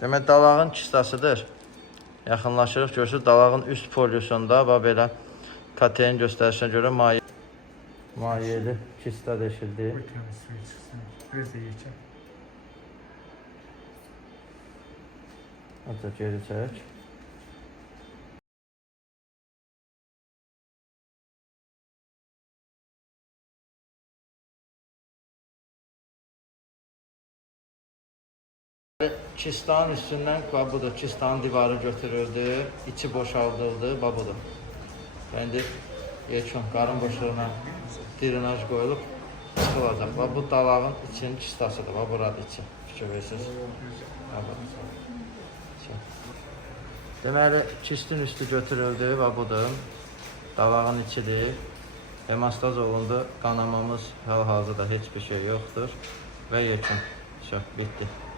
Demək, dalağın kistasıdır. Yaxınlaşırıq, görürsünüz, dalağın üst polyusunda belə KT-nin göstərişinə görə mayeli kista deşildi. Hatta geri çək. Kistanın üstündən budur, kistanın divarı götürüldü, içi boşaldıldı, budur. İndi yekun qarın boşluğuna drenaj qoyulub çıxılacaq. Bu dalağın içinin kistasıdır, buradır içi. Fikir verirsiniz. Deməli, kistin üstü götürüldü, budur. Dalağın içidir. Hemostaz olundu, qanamamız hal-hazırda heç bir şey yoxdur və yekun. Bitti.